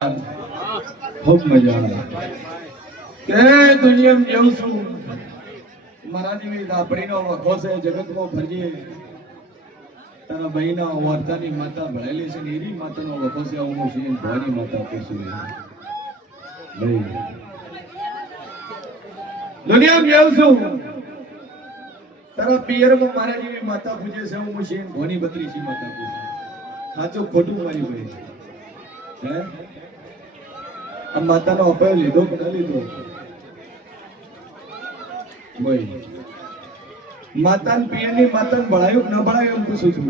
ખૂબ મજા આવે કે દુનિયામાં જેવું છું મારા જેવી દાપડીનો વખો છે જગતમાં ફરીએ તારા ભાઈના વાર્તાની માતા ભળેલી છે ને એની માતાનો વખો છે હું છે ભવાની માતા પૂછું ભાઈ દુનિયામાં જેવું છું તારા પિયરમાં મારા જેવી માતા પૂજે છે હું છે ભવાની બત્રીસી માતા પૂછું સાચું ખોટું મારી ભાઈ હે આ માતાનો અપાય લીધો કે ના લીધો બોલ માતાને પિયરની માતાને ભણાયું કે ન ભણાયું એમ પૂછું છું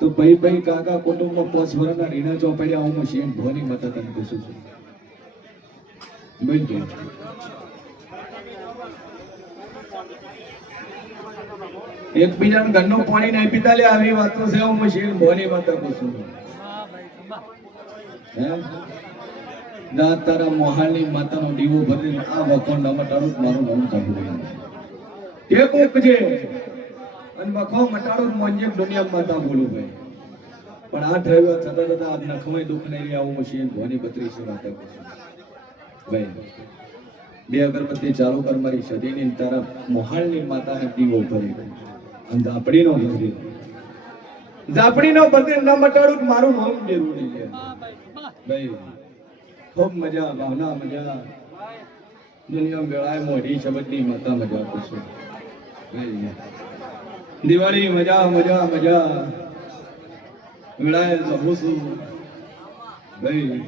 તો ભાઈ ભાઈ કાકા કુટુંબમાં 5 વર્ષના રીણા ચોપડ્યા હું શેન ભવાની માતા તને પૂછું છું બોલ કે એકબીજાને ઘરનું પાણી નહીં પીતા લે આવી વાતો છે હું શેન ભવાની માતા પૂછું ના તારા મોહાલની માતાનો દીવો ભરીને આ વખો મટાડું મારું નામ ચાલુ એક એક છે અને વખો મટાડું મોંજે દુનિયા માતા બોલું ભાઈ પણ આ ડ્રાઈવર થતા થતા આ નખમાં દુઃખ નહીં રહે આવું મશીન ભવાની 32 માતા ભાઈ બે અગરબત્તી ચાલુ કર મારી સદીની તારા મોહાલની માતાને દીવો ભરી અને ઝાપડીનો ભરી ઝાપડીનો ભરી ન મટાડું મારું નામ જરૂરી છે ભાઈ ખૂબ મજા ભાવના મજા દુનિયા વેળાએ મોઢી શબ્દની માતા મજા પૂછું દિવાળી મજા મજા મજા વેળાએ જવું છું ભાઈ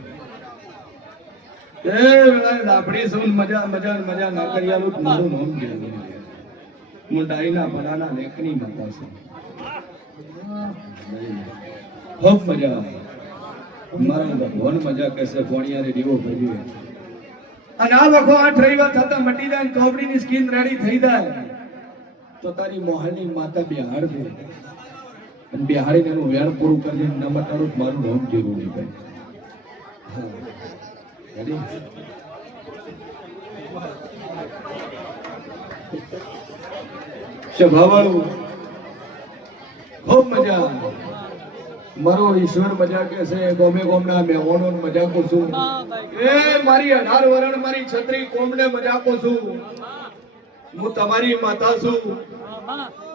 એ વેળાએ લાપડી સુન મજા મજા મજા ના કર્યાલું મારું નામ જરૂરી છે મુંડાઈના બનાના લેખની માતા છે ખૂબ મજા મારા ભગવાન મજા કહેશે કોણિયારે દીવો ભર્યો અને આ વખો 8 રવિવાર થતા મટી જાય કોબડીની સ્કીન રેડી થઈ જાય તો તારી મોહલની માતા બિહાર દે અને બિહારીને એનું વેણ પૂરું કરજે ન મટાડું મારું નામ જરૂરી ભાઈ હા રેડી સ્વભાવવાળું ખૂબ મજા મારો ઈશ્વર મજા કે છે ગોમે ગોમના મહેમાનો મજાકો છું એ મારી 18 વરણ મારી છત્રી કોમને મજાકો છું હું તમારી માતા છું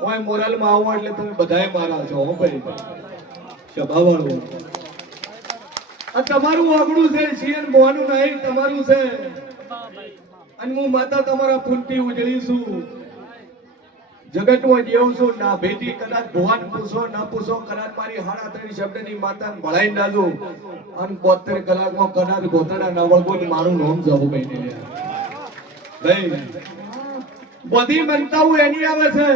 ઓય મોરલમાં આવો એટલે તમે બધાય મારા છો હો ભાઈ સ્વભાવવાળું આ તમારું આગળું છે સીએન બોવાનું નહીં તમારું છે અને હું માતા તમારા પુનથી ઉજળી છું જગતમાં જેવું છું ના ભેટી કદાચ ભગવાન પૂછો ના પૂછો કદાચ મારી 3.5 શબ્દની માતાને ભળાઈ નાજો અને 72 કલાકમાં કદાચ ગોતડા ના વળગો મારું નામ જવું ભાઈ બધી મનતાઓ એની આવે છે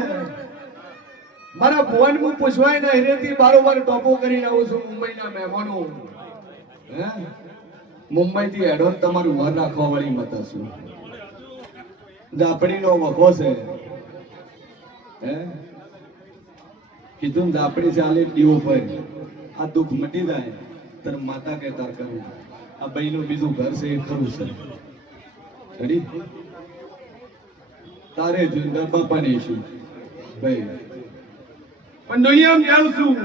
મારા ભગવાન હું પૂછવાય ના હેરેથી બારોબાર ટોપો કરીને આવું છું મુંબઈના મહેમાનો હે મુંબઈથી એડોન તમારું ઘર રાખવા વાળી માતા છું ઝાપડીનો વખો છે કીધું ઝાપડી ચાલે દીવો પર આ દુઃખ મટી જાય તાર માતા કે તાર કરવું આ ભાઈનું બીજું ઘર છે એ ખરું છે રેડી તારે જોઈને બાપાને શું ભાઈ પણ દુનિયામાં જાઉં છું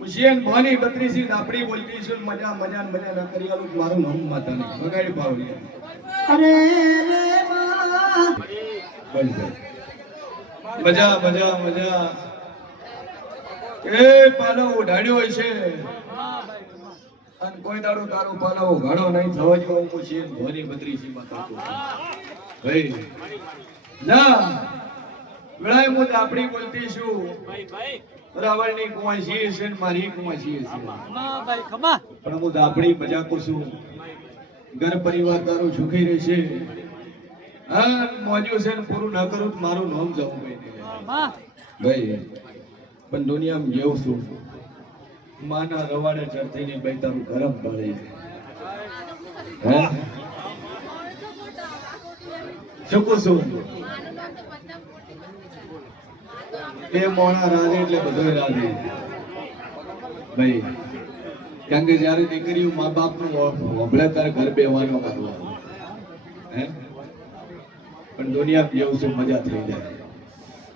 મુશિયન ભવાની 32 ઝાપડી બોલતી છું મજા મજા મજા ના કરી આલું મારું નામ માતા નહીં બગાડી પાવલી અરે રે બોલ મજા મજા મજા એ પાલો ઉડાડ્યો છે અને કોઈ દાડો તારો પાલો ઉઘાડો નહીં થવા જેવો હું છે ભવાની 32 માતા ભાઈ ના વેળાએ હું આપણી બોલતી છું ભાઈ રાવણની કુંવાસી છે ને મારી કુંવાસી છે ભાઈ ખમા પણ હું આપણી મજાકો છું ઘર પરિવાર તારું સુખી રહેશે હા મોજ્યું છે ને પૂરું ના કરું તો મારું નામ જવું ભાઈ પણ દુનિયામાં જેવું છું માના રવાડે ચડતી ની ભાઈ તારું ગરમ પડે હે શું છું એ મોણા રાધે એટલે બધો રાધે ભાઈ કારણ કે જયારે દીકરીઓ મા બાપ નું હોબળે તારે ઘર બેવાનો કરવાનો હે પણ દુનિયા જેવું છે મજા થઈ જાય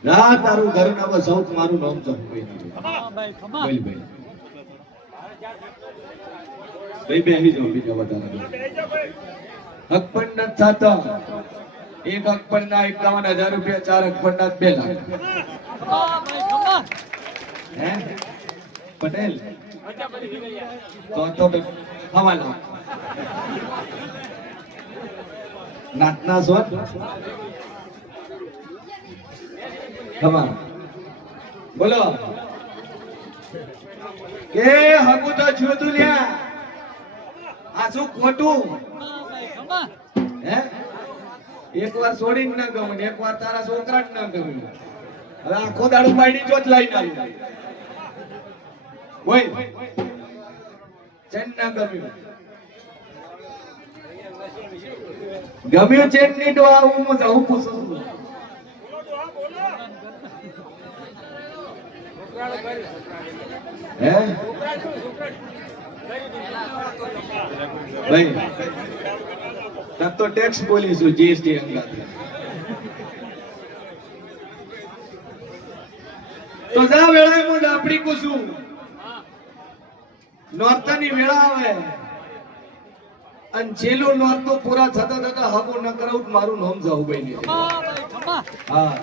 ના તારું ઘર ના બસ સૌ મારું નામ તો ભાઈ ભાઈ ભાઈ બેહી જાઓ બીજા વધારે અકપણ ન થતા એક અકપણ ના 51,000 રૂપિયા 4 અકપણ ના 2 લાખ હે પટેલ તો હવાલા નાટના સોત ખબર બોલો કે હકુ તો છોતું લ્યા આ શું ખોટું હે એકવાર છોડીને ના ગમે એકવાર તારા છોકરા જ ના ગમે હવે આખો દાડો પાડી ચોથ લઈને આવ્યું ઓય ચેન ના ગમ્યું ગમ્યું ચેન ની તો આવું હું જાઉં પૂછું છું હે ભાઈ તબ તો ટેક્સ બોલીશું જીએસટી અંગા તો જા વેળા હું આપડી કુશું નોરતાની વેળા આવે અને છેલ્લું નોરતું પૂરા થતા થતા હકો ન કરાવું મારું નામ જાવું ભાઈ હા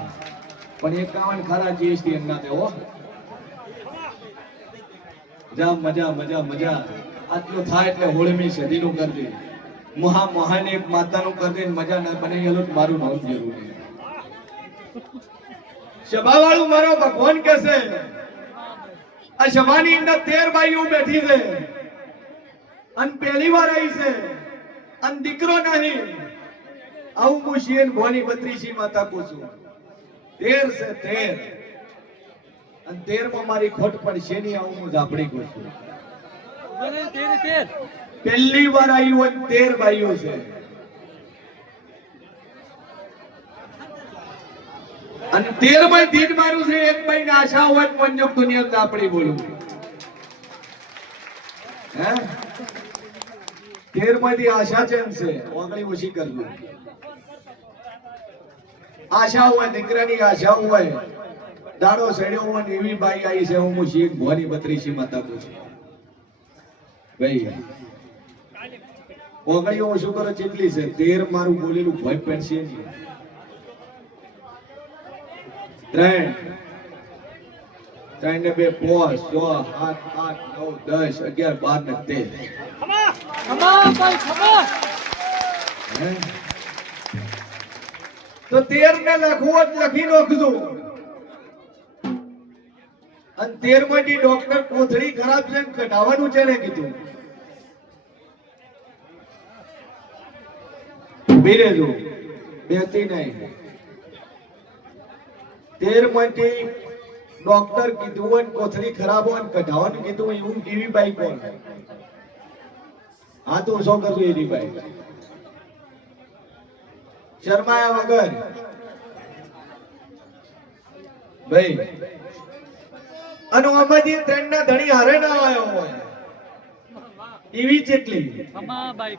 પણ 51 ખરા જીએસટી અંગા દે હો જા મજા મજા મજા આટલું થાય એટલે હોળમી સદીનું કરી દે મહાન એક માતાનું કરી દે મજા ન બને એલું મારું નામ જરૂરી સભા વાળું મારો ભગવાન કહેશે આ સભાની અંદર 13 બાઈઓ બેઠી છે અને પહેલી વાર આવી છે અને દીકરો નહીં આવું હું શિયન ભવાની 32 માતા પૂછું 13 છે 13 અને 13 માં મારી ખોટ પડશે નહીં આવું હું ઝાપડી પૂછું પહેલી વાર આવી હોય 13 બાઈઓ છે અને 13 માં ધીજ મારું છે એક બાઈ ને આશા હોય પંજોગ દુનિયા ઝાપડી બોલું હે 13 માંથી આશા ચેન છે ઓગળી ઓછી કરવું આશા હોય દીકરાની આશા હોય દાડો સડ્યો હોય એવી બાઈ આવી છે હું શીખ ભવાની 32 માતા પૂછું ભાઈ ઓગળીઓ શું કરો ચેટલી છે 13 મારું બોલેલું ભય પેડશે નહીં 3 ને 2 5 6 7 8 9 10 11 12 ને 13 તો 13 ને લખવું જ લખી નાખજો અને 13 માંથી ડોક્ટર કોથળી ખરાબ છે કઢાવવાનું છે ને કીધું ઉભી રહેજો બેતી નહીં 13 માંથી ડોક્ટર કીધું હોય કોથળી ખરાબ હોય કઢાવવાનું કીધું એવું કેવી બાઈ કોણ હા તો શું કરજો એની બાઈ શર્માયા વગર ભાઈ અને આમાંથી 3 ના ધણી હારે ના આવ્યો હોય એવી જેટલી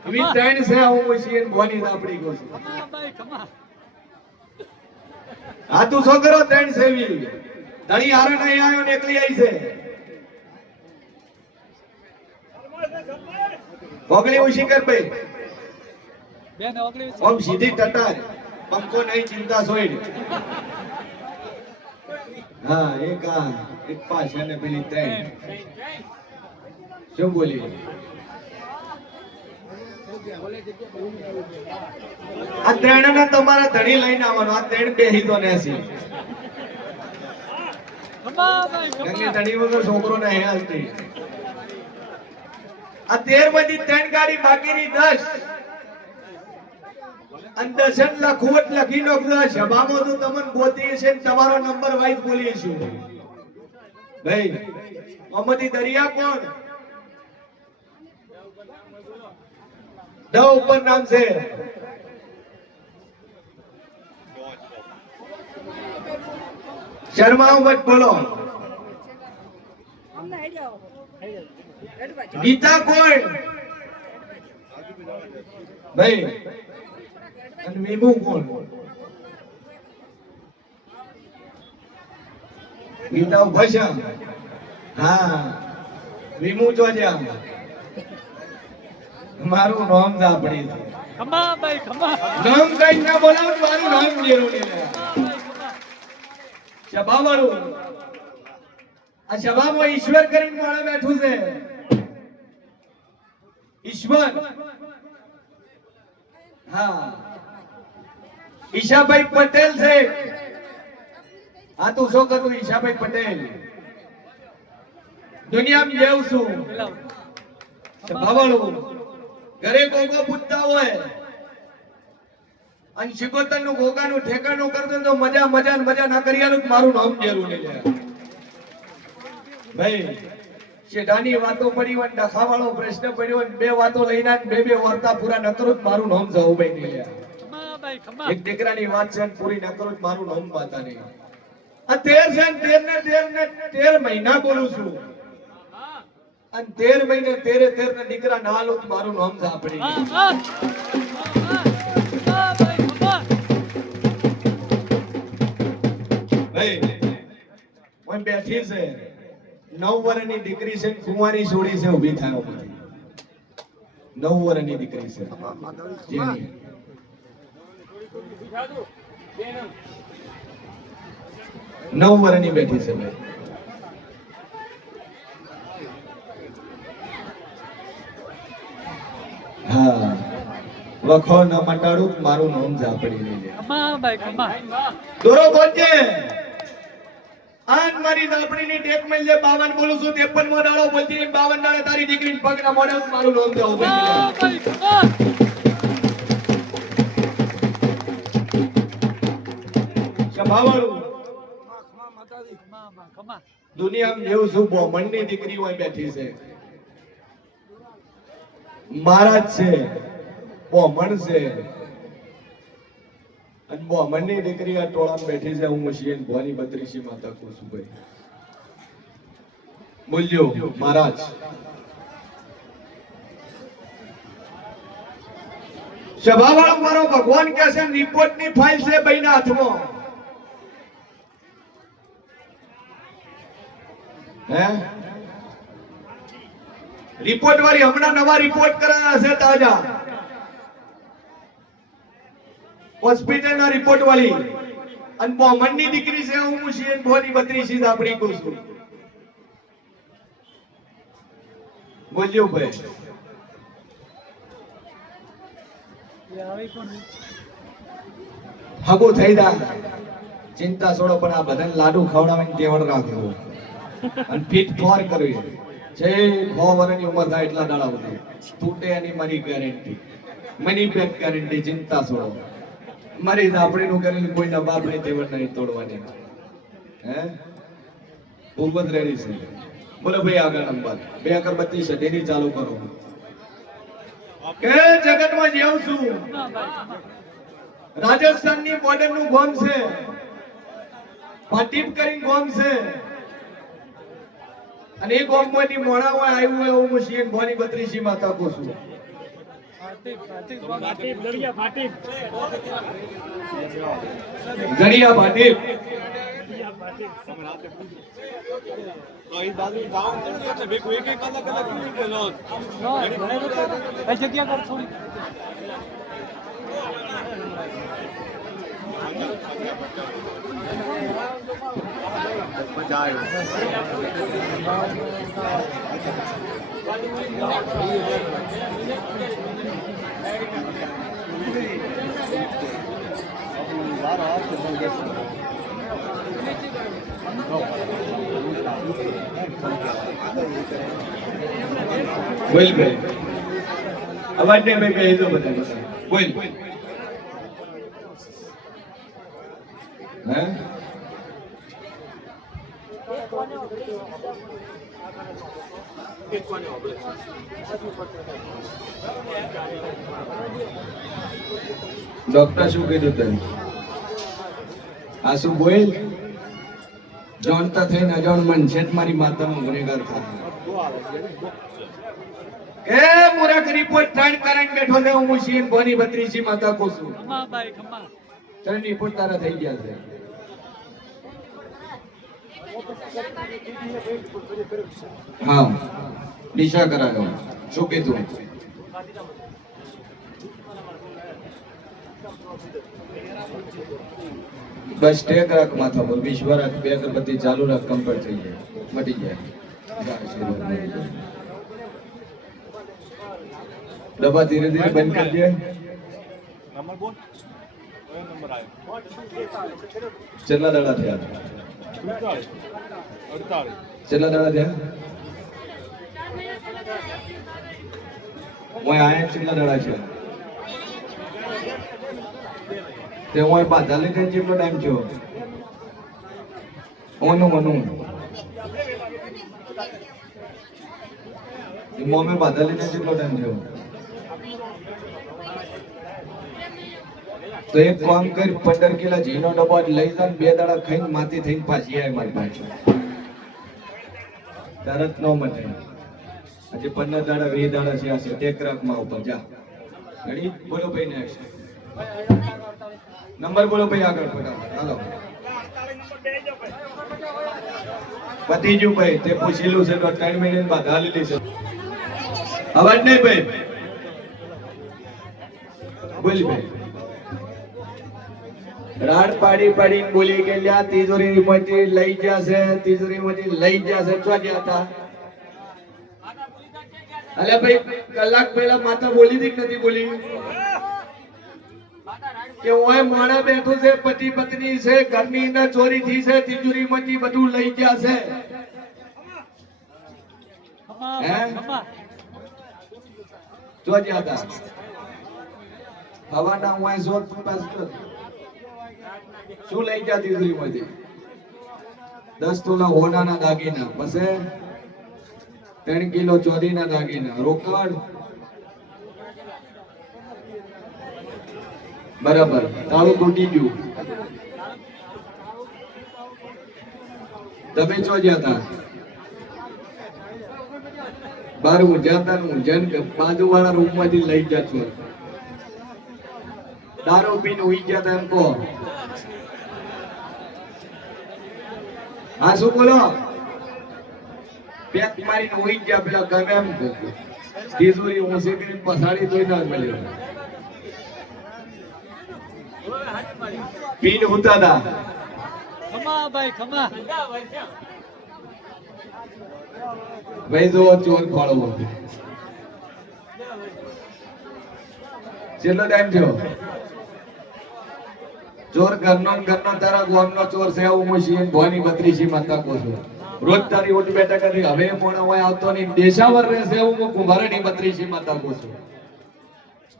એવી 3 છે હું શિયન ભવાની આપડી કહું છું હા તું શું કરો 3 સેવી ધણી હારે નહીં આવ્યો ને એકલી આવી છે ઓગળી ઉશી કર ભાઈ બેન ઓગળી ઓમ સીધી ટટાર પંકો નહીં ચિંતા સોઈડ હા એક પાસે ને પેલી 3 શું બોલી આ 3 ના તમારા ધણી લઈને આવવાનો આ 3 બેહી તો નેસી ધણી વગર છોકરો નહીં હાલતી આ 13 માંથી 3 ગાડી બાકીની 10 અને 10 લખવું લખી નાખજો સભામાં તો તમને ગોતી છે તમારો નંબર વાઇઝ બોલીશું ભાઈ મોહમ્મદી દરિયા કોણ દવ ઉપર નામ છે શર્માઓ મત બોલો ગીતા કોણ ભાઈ અને વિભુ કોણ ગીતા ભાષા હા વિમુ જોજ્યા મારું નામ સાંભળી છે ખમા ભાઈ ખમા નામ કઈ ના બોલાવ મારું નામ જેરું ને સભા વાળું આ સભામાં ઈશ્વર કરીને માણસ બેઠું છે ઈશ્વર હા ઈશાભાઈ પટેલ છે આ તું શું કરું ઈશાભાઈ પટેલ દુનિયામાં જેવું છું સભાવાળું ઘરે ગોગો પૂછતા હોય અને શિકોતર નું ગોગાનું ઠેકાણું કરતો તો મજા ના કર્યાનું મારું નામ જેરું નહીં લે ભાઈ શેઠાની વાતો પડી હોય ડખાવાળો પ્રશ્ન પડ્યો હોય બે વાતો લઈને બે વાર્તા પૂરા ન કરું મારું નામ જવું નહીં લે એક દીકરાની વાત છે પૂરી ન કરું મારું નામ વાતા નહીં આ 13 મહિના બોલું છું અને 13 મહિને 13 ના દીકરા ના લો મારું નામ સાંભળી ભાઈ બેઠી છે 9 વર્ષની દીકરી છે કુંવારી છોડી છે ઊભી થાય પછી 9 વર્ષની દીકરી છે જેની 9 વર્ષની બેઠી છે ભાઈ હા વખો ન મટાડું મારું નામ ઝાપડી નહીં લે ખમા ભાઈ ખમા દોરો બોલજે આન મારી ઝાપડીની ટેક મેલ જે 52 બોલું છું 53 મો ડાળો બોલતી 52 ડાળે તારી દીકરીને પગના મોઢે મારું નામ દેવું ભાઈ ખમા સભાવાળું ખમા માતાજી ખમા દુનિયામાં જેવું છું બ્રાહ્મણની દીકરી હોય બેઠી છે મહારાજ છે બ્રાહ્મણ છે અને બ્રાહ્મણની દીકરી આ ટોળામાં બેઠી છે હું શિયન ભવાની 32 માતા કુસુભાઈ બોલ્યો મહારાજ સભાવાળો મારો ભગવાન કહે છે રિપોર્ટની ફાઇલ છે બેયના હાથમાં હે રિપોર્ટ વાળી હમણાં નવા રિપોર્ટ કરાયા છે તાજા હોસ્પિટલ ના રિપોર્ટ વાળી અને બ્રાહ્મણની દીકરી છે હું મુશીન ભવાની 32 આપણી કહું છું બોલ્યો ભાઈ હગો થઈ જાય ચિંતા છોડો પણ આ બધાને લાડુ ખવડાવીને ટેવડ રાખવું અને ફિટ ફોર કરવી છે 6 વર્ષની ઉંમર થાય એટલા દાડા સુધી તૂટે એની મારી ગેરંટી મની બેક ગેરંટી ચિંતા છોડો મારી આપણીનું કરેલું કોઈના બાપની તેવડ નહીં તોડવાની હે ભૂપત રેડી છે બોલો ભાઈ આગળ નંબર 2 અગરબત્તી છે તેની ચાલુ કરો કે જગતમાં જેવું છું રાજસ્થાનની બોર્ડર નું ગોમ છે પાટીપ કરીને ગોમ છે અને એક ગોમમાંથી મોણા હોય આવ્યું હોય એવું હું શિયન ભવાની 32 માતા કહું છું જડિયા ભાટીપ જગ્યા કર થોડી બોલ ભાઈ અવાજ ને ભાઈ કહેજો બધા બોલ હે ડોક્ટર શું કીધું તને આ શું બોલ જાણતા થઈને અજાણ મનસેટ મારી માતાનો ગુનેગાર થાય એ મૂરખ રિપોર્ટ ટ્રાઇડ કરીને બેઠો છે હું શિયન ભવાની 32 માતા કહું છું ખમા ભાઈ ખમા 3 રિપોર્ટ તારા થઈ ગયા છે હા દિશા કરાયો શું કીધું બસ ટેક રાખ માથા પર વિશ્વ રાખ બે અગરબત્તી ચાલુ રાખ કમ્પ્લીટ થઈ જાય મટી જાય ડબ્બા ધીરે ધીરે બંધ કરજે કેટલા દાડા થયા કેટલા દાડા થયા ઓય આયા કેટલા દાડા છે તે ઓય બાધા લઈને જેટલો ટાઈમ થયો ઓનું ઓનું મોમે બાધા લઈને જેટલો ટાઈમ થયો તો એક કામ કર 15 કિલો ઘીનો ડબ્બો લઈ જા બે દાડા ખાઈને માથી થઈને પાછી આય મારી પાસે તરત નો મટે આજે 15 દાડા 20 દાડા છે આ ટેક રાખ માં ઉપર જા ઘડી બોલો ભાઈ ને નંબર બોલો ભાઈ આગળ ફટાફટ હાલો પતિ જો ભાઈ તે પૂછેલું છે તો 3 મિનિટ બાદ હાલી લેશે અવાજ નહીં ભાઈ બોલ ભાઈ રાડ પાડી પાડી બોલી કે લ્યા તિજોરી માંથી લઈ જશે તિજોરી માંથી લઈ જશે ચો ગયા હતા અલે ભાઈ કલાક પહેલા માતા બોલી દી કે નથી બોલી કે ઓય મોણા બેઠું છે પતિ પત્ની છે ઘરની અંદર ચોરી થઈ છે તિજોરી માંથી બધું લઈ જશે હે ચો ગયા હતા હવાના ઓય જોર પાસ શું લઈ ગયા તિજોરી માંથી 10 તોલા હોનાના દાગીના પછી 3 કિલો ચોરીના દાગીના રોકડ બરાબર તાળું તૂટી ગયું તમે ચો જતા બાર ઊંઝાતા ઊંઝાન બાજુ વાળા રૂમ માંથી લઈ ગયા છો દારૂ પીને ઉઈ ગયા હતા એમ કહો હા શું બોલો પેક મારીને ઉઈ ગયા પેલા ગમે એમ તિજોરી ઊંચી કરીને પછાડી તોય ના મળ્યો પીને ઉતા હતા ખમા ભાઈ ખમા ભાઈ જો ચોર ફાળવો કેટલો ટાઈમ થયો ચોર ઘરનો તારા ગામનો ચોર છે એવું મશીન ભવાની 32 માતા કો છું રોજ તારી ઓટ બેઠા કરી હવે મોણા હોય આવતો નહીં દેશાવર રહેશે એવું હું કુંભારની 32 માતા કો છું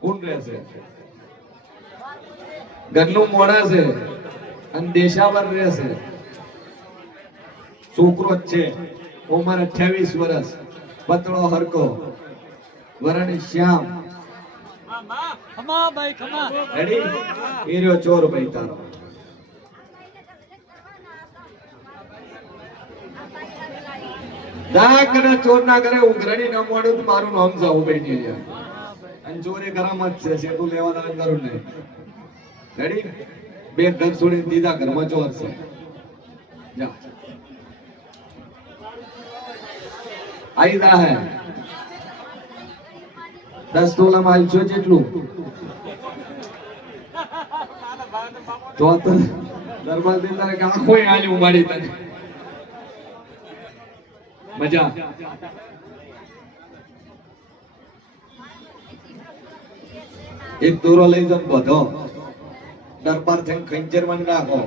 કોણ રહેશે ઘરનું મોણા છે અને દેશાવર રહેશે છોકરો જ છે ઉંમર 28 વર્ષ પતળો હરકો વરણ શ્યામ ખમા ભાઈ ખમા રેડી એરિયો ચોર ભાઈ તારો દાકને ચોર ના કરે ઉઘરાણી ન મોડું તો મારું નામ જાવું બેઠી લે અને ચોરે કરામત છે સેટું લેવાના કરું નહીં રેડી બે ઘર છોડી દીધા ઘરમાં ચોર છે જા આઈ જા હે 10 તોલા માલ છો જેટલું તો દરબાર દેનારે કે કોઈ આલી ઉમાડી તને મજા એક દોરો લઈ જમ બધો દરબાર થઈને ખંજર માં રાખો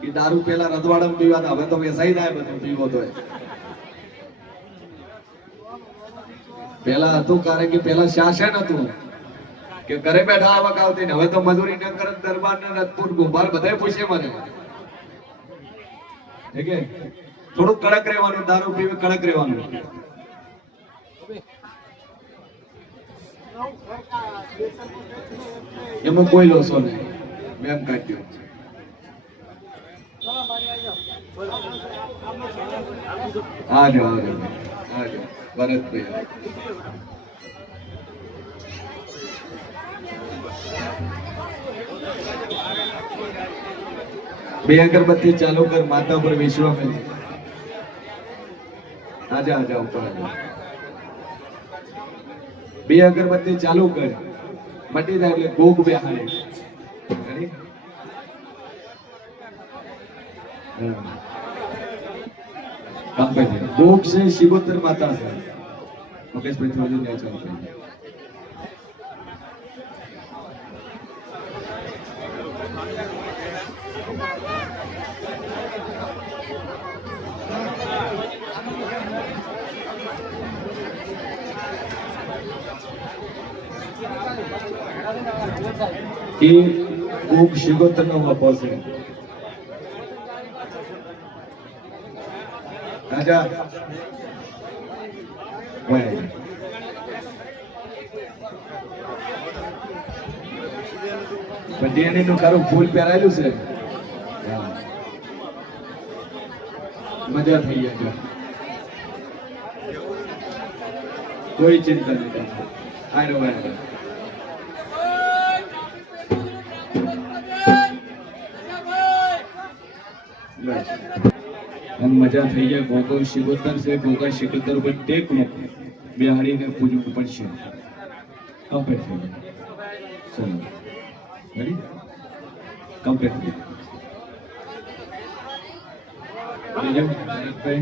કે દારૂ પેલા રજવાડા પીવાના હવે તો વેસાઈ જાય બધું પીવો તો પેલા હતું કારણ કે પેલા શાસન હતું કે ઘરે બેઠા આવક આવતી ને હવે તો મજૂરી ન કરે દરબાર ને રતપુર ગુંભાર બધાય પૂછે મને ઠીક છે થોડું કડક રહેવાનું દારૂ પીવે કડક રહેવાનું એમાં કોઈ લોસો નહીં મેમ કાઢ્યો આજો ભરતભાઈ બે અગરબત્તી ચાલુ કર માતા પર વિશ્વ આજા આજા ઉપર આજા બે અગરબત્તી ચાલુ કર મટી જાય એટલે ભોગ બેહાડે Ready? કામ કરે ભોગ છે શિવોત્તર માતા છે મુકેશભાઈ થોડું ન્યાય ચાલુ કરે એ ભોગ શિવોત્તર નો વપો છે રાજા બંને નું કારું ફૂલ પહેરાયેલું છે મજા થઈ જાય કોઈ ચિંતા નહીં આનો વાય મજા થઈ જાય ગોગો શિવોત્તર છે ગોગા શિકોત્તર પર ટેક મૂકો બિહાડીને પૂજવું પડશે કમ્પ્લીટ થઈ જાય ચલો રેડી કમ્પ્લીટ થઈ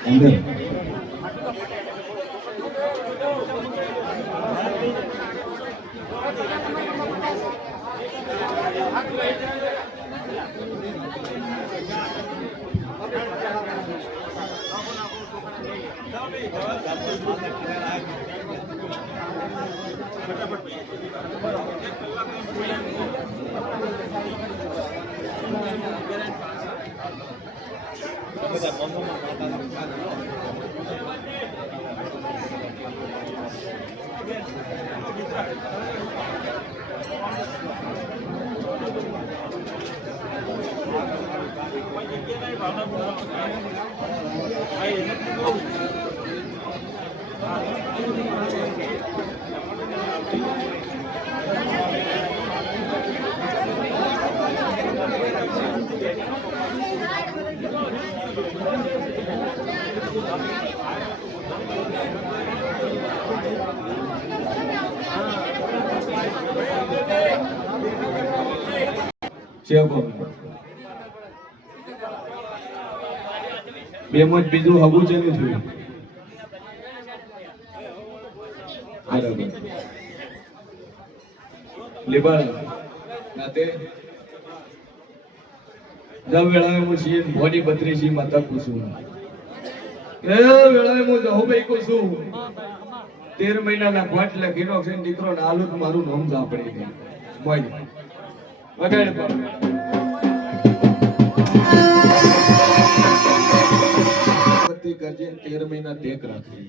અંદર બે મત બીજું હગું છે ને થયું બરાબર લેબર નાતે જબ વેળાએ હું છીએ ભોની બત્રીસી માતા કુસુમ એ વેળાએ હું જહુભાઈ કુસુમ 13 મહિનાના ઘાટ લખીનો છે દીકરો નાલું મારું નામ જાપડી દે મોય વગાડ પર કરજે 13 મહિના ટેક રાખી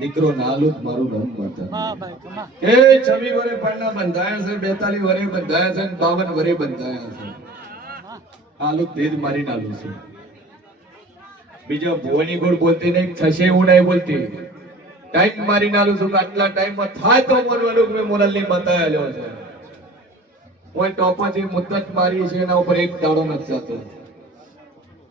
દીકરો નાલું મારું નામ માતા એ 26 વરે પરના બંધાયા છે 42 વરે બંધાયા છે 52 વરે બંધાયા છે આલુ તેજ મારી નાલું છે બીજો ભોની ગોળ બોલતી નહીં થશે હું નહીં બોલતી ટાઈમ મારી નાલું છું આટલા ટાઈમમાં થાય તો મનવાનું મેં મોરલની માતા આવ્યો છે કોઈ ટોપાથી મુદ્દત મારી છે એના ઉપર એક દાડો નથી જતો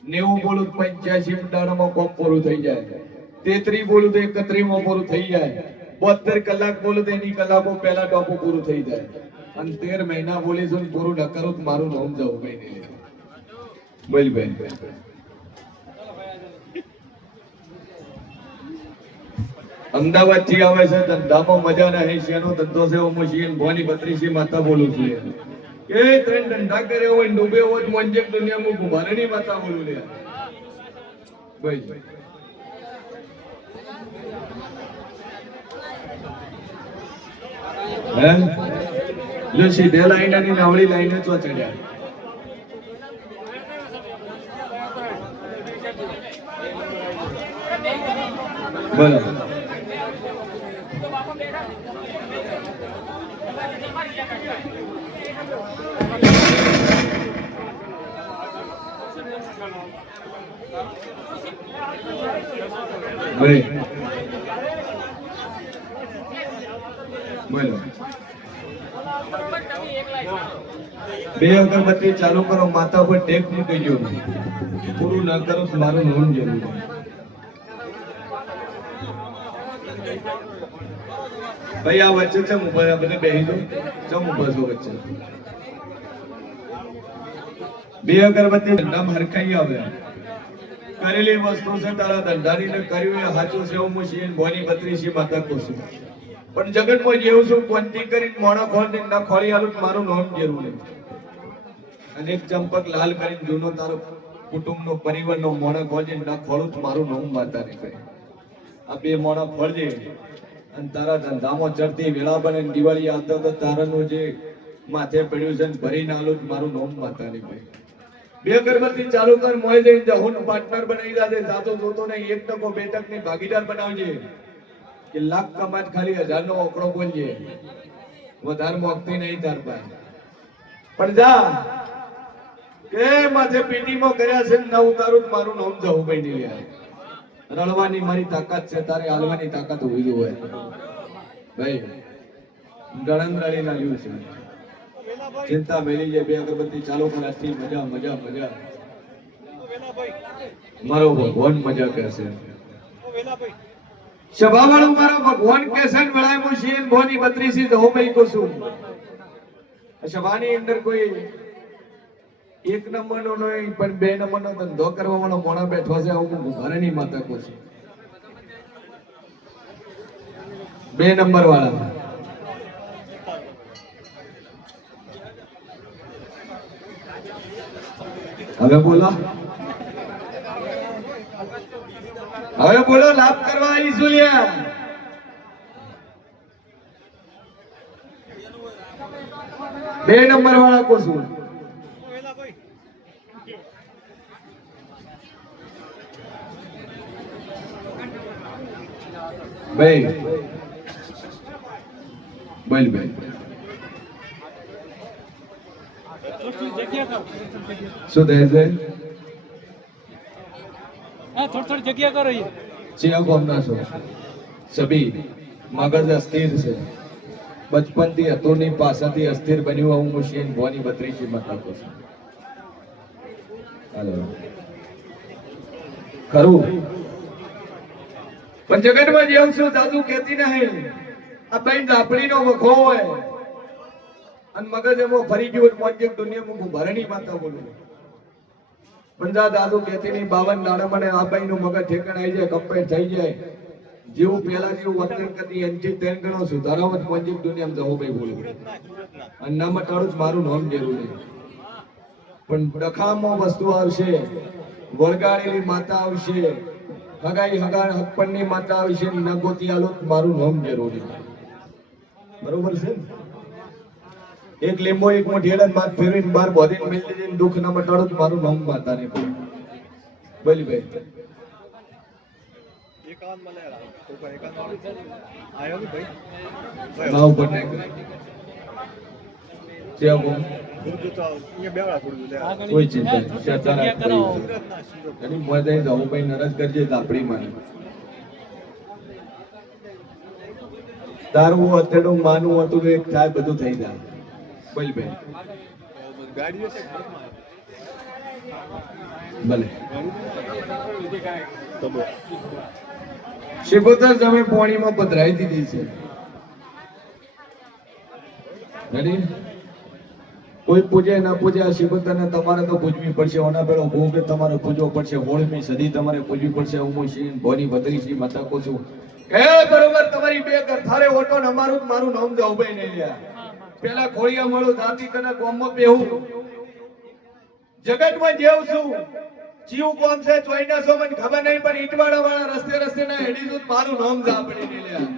90 બોલું 85 દાડામાં કોમ પૂરું થઈ જાય 33 બોલું તો 31 માં પૂરું થઈ જાય 72 કલાક બોલું તો એની કલાકો પહેલા ટોપો પૂરું થઈ જાય અને 13 મહિના બોલીશું પૂરું ન કરું તો મારું નામ જવું કઈ નહીં બોલ બેન અમદાવાદ થી આવે છે ધંધામાં મજા નહીં શેનો ધંધો છે હું મશીન ભોની 32 માતા બોલું છું એ ત્રણ ધંધા કર્યો હોય ડૂબે હોય મંજક દુનિયામાં ઘુમારેની માતા બોલું લે ભાઈ હે લે સીધે લાઈનની નાવડી લાઈને ચો ચડ્યા બરાબર ભાઈ બોલો બે અગરબત્તી ચાલુ કરો, માથા પર ટેક મૂકી ગયો, પૂરું ના કરો તો મારું નોંધ જરૂર. ભાઈ આ વચ્ચે છે ઉભા, બધે બેસી જાઓ, ચમ ઉભા છો વચ્ચે? બે અગરબત્તી નામ હરખાઈ આવે, કરેલી વસ્તુ છે તારા ધંધાની ને કર્યું એ સાચું છે. હું મુશીન ભોની 32 માતા કુસુમ, પણ જગતમાં જેવું છું કોંતી કરી મોણા ખોલી ના ખોલી આલું મારું નામ જરૂર નહીં. અને એક ચંપક લાલ કરીને જૂનો તારો કુટુંબનો પરિવારનો મોણા ખોલજે ના ખોલું તો મારું નામ માતા નહીં કરે. આ બે મોણા ખોલજે અને તારા ધંધામાં ચડતી વેળા બને દિવાળી આવતો તો તારાનું જે માથે પડ્યું છે ભરી નાલું તો મારું નામ માતા નહીં કરે. બે અગરબત્તી ચાલુ કર, મોય જઈને જહુન પાર્ટનર બનાવી દાદે, સાતો જોતો નહીં, 1 ટકો 2 ટકની ભાગીદાર બનાવજે કે લાખ કમાત ખાલી 1000 નો આંકડો બોલજે, વધારે મોકતી નહીં તાર પાસે. પણ જા કે માથે પીટીમાં કર્યા છે ના ઉતારું મારું નામ જવું ભાઈ નહીં યાર. રળવાની મારી તાકાત છે, તારે હાલવાની તાકાત હોવી હોય ભાઈ. ગણન રળી નાલ્યું છે, ચિંતા મેલી છે. બે અગરબત્તી ચાલુ કર, આટલી મજા મજા મજા. મારો ભગવાન મજા કહેશે, સભાવાળું મારા ભગવાન કેસન વળાય મુશીન ભોની 32 હો ભાઈ કુસુમ. સભાની અંદર કોઈ 1 નંબરનો નહીં પણ 2 નંબરનો ધંધો કરવા વાળો મોણા બેઠો છે. હું ઘરની માતા કુસુમ 2 નંબર વાળા. હવે બોલો, હવે બોલો, લાભ કરવા આવીશું લ્યા. બે નંબર વાળા કોશું ભાઈ બોલ ભાઈ શું થાય છે? થોડી જગ્યા કરો. ચિયા કોમના છો? સભી મગજ અસ્થિર છે, બચપન થી અતુરની પાસાથી અસ્થિર બન્યું. હું મુશીન ભોની 32 માં તાકો છું. હાલો ખરું પણ જગતમાં જેવું છું દાદુ કહેતી નહીં. આ બેન ઝાપડીનો વખો હોય અને મગજ એમાં ફરી ગયું મોજેક દુનિયામાં હું ભરણી માતા બોલું. પણ દાદુ કહેતી નહીં 52 દાડા મને આ બાઈનું મગજ ઠેકાણે આવી જાય, કમ્પેર થઈ જાય. જેવું પેલા જેવું વર્તન કરતી એનથી 3 ગણો સુધારાવત મોજેક દુનિયામાં જવો ભાઈ બોલું. અને ના મટાડું મારું નામ જરૂરી. પણ ડખામાં વસ્તુ આવશે, વળગાડેલી માતા આવશે, હગાઈ હગાડ હકપણની માતા આવશે, ન ગોતી આલો મારું નામ જરૂરી. બરોબર છે? એક લીંબો એક મોઢેડા માથ ફેરવીને બાર બોધીને મેલી દઈને દુઃખ ના મટાડો તો મારું નામ માતા ને બોલી ભાઈ. નાવ પર નાખ કોઈ ચિંતા નહીં. મજા જાઉં ભાઈ નરજ કરજે આપણી માની તારું અત્યારું માનું હતું એક થાય બધું થઈ જાય. બોલ ભાઈ ભલે શિકોતર તમે પાણીમાં પધરાઈ દીધી છે. રેડી? કોઈ પૂજે ના પૂજે આ શિકોતરને તમારે તો પૂજવી પડશે. ઓના પેલો ભોગ તમારે પૂજવો પડશે. 16મી સદી તમારે પૂજવી પડશે. હું મુશીન ભોની 32 માતા કો છું. એ બરોબર તમારી બે કર થારે ઓટો ને અમારું મારું નામ જાવ ભાઈ નહીં લ્યા. પેલા ખોળિયા મળો જાતિ કને ગોમમાં બેહું જગતમાં જેવું છું. જીવ કોમ છે ચોઈના સો મને ખબર નહીં પણ ઈટવાડા વાળા રસ્તે રસ્તે ના હેડી દૂધ મારું નામ જા પડી નહીં લ્યા.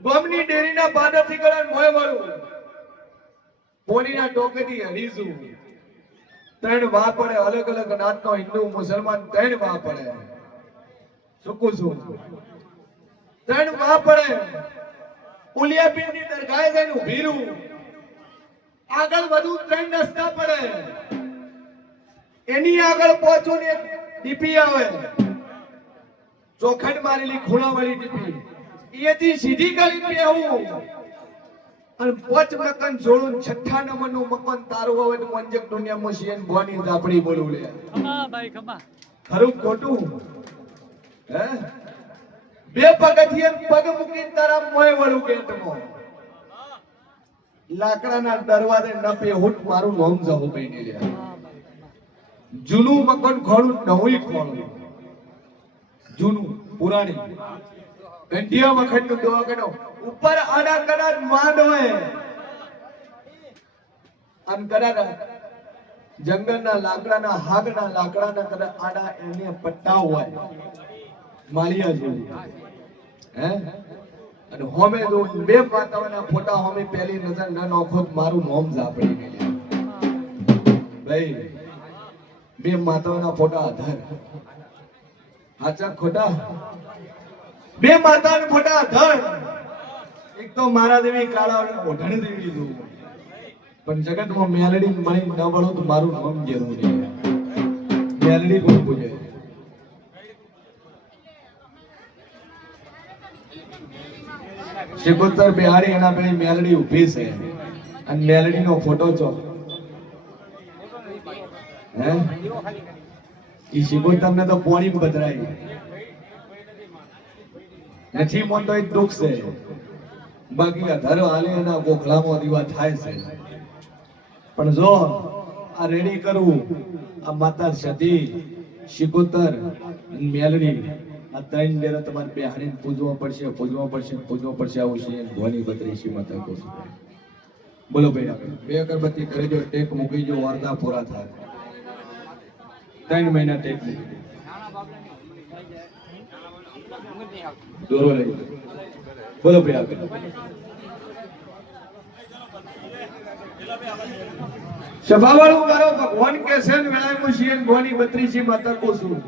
ગોમની ડેરીના પાદરથી ગળાન મોય વાળું પોનીના ટોકેથી હરીશું. 3 વા પડે અલગ અલગ નાતનો હિન્દુ મુસલમાન 3 વા પડે. સુકું છું 3 વા પડે ઉલિયાપીરની દરગાહે જઈને ઊભી રહું. આગળ વધુ 3 રસ્તા પડે. એની આગળ પહોંચું ને ડીપી આવે, ચોખંડ મારેલી ખૂણાવાળી ડીપી. એથી સીધી ગલી બેહું અને 5 મકાન છોડું 6 નંબરનું મકાન તારું આવે તો મંજક દુનિયામાં છે ને બોની ઝાપડી બોલું લે. ખમા ભાઈ ખમા. ખરું ખોટું? હે 2 પગથિયે પગ મૂકીને તારા મોય વળું ગેટમાં. લાકડાના દરવાજે ન પેહુટ મારું નામ જાવું પઈને લે. જૂનું મકાન ખોળું નવું ખોળું. જૂનું પુરાણી ઘંટિયા વખતનું દવાખાનું ઉપર આડા કડાર માંડ હોય અને કડાર જંગલના લાકડાના હાગના લાકડાના કદાચ આડા એને પટ્ટા હોય માળિયા જેવું. હે અને હોમે જો 2 માતાઓના ફોટા હોમે પહેલી નજર ન નોખો મારું નામ ઝાપડી ગયેલું. ભાઈ 2 માતાઓના ફોટા આધાર સાચા ખોટા? 2 માતાના ફોટા આધાર. એક તો મારા દેવી કાળા ઓઢણ દેવી જો પણ જગતમાં મેલડી મળી ન વળો તો મારું નામ જરૂરી છે. મેલડી કોણ પૂજે? શિકોતર બિહારી એના પેલી મેલડી ઊભી છે અને મેલડીનો ફોટો છો. હે ઈ શિકોતર ને તો પોણી બદરાય નથી મોટો એક દુઃખ છે. બાકી અધર હાલે એના ગોખલામાં દીવા થાય છે. પણ જો આ રેડી કરવું, આ માતા સતી શિકોતર અને મેલડી આ 3 ડેરા તમારે બેહાડીને પૂજવા પડશે, પૂજવા પડશે, પૂજવા પડશે. આવું છે ધોની બત્રીસી માતા કહું છું. બોલો ભાઈ આપણે 2 અગરબત્તી કરી દો, ટેક મૂકી જો, વાર્તા પૂરા થાય. 3 મહિના ટેક મૂકી દો. દોરો લઈ બોલો ભાઈ આપણે સભાવાળું કરો ભગવાન કે છે ને વેળામાં છીએ ધોની બત્રીસી માતા કહું છું.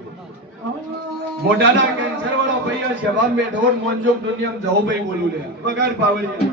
મોઢાના કેન્સર વાળો ભાઈ સભા મેઢોર મોંજોક દુનિયામાં જવું ભાઈ બોલું લે પગાર પાવડી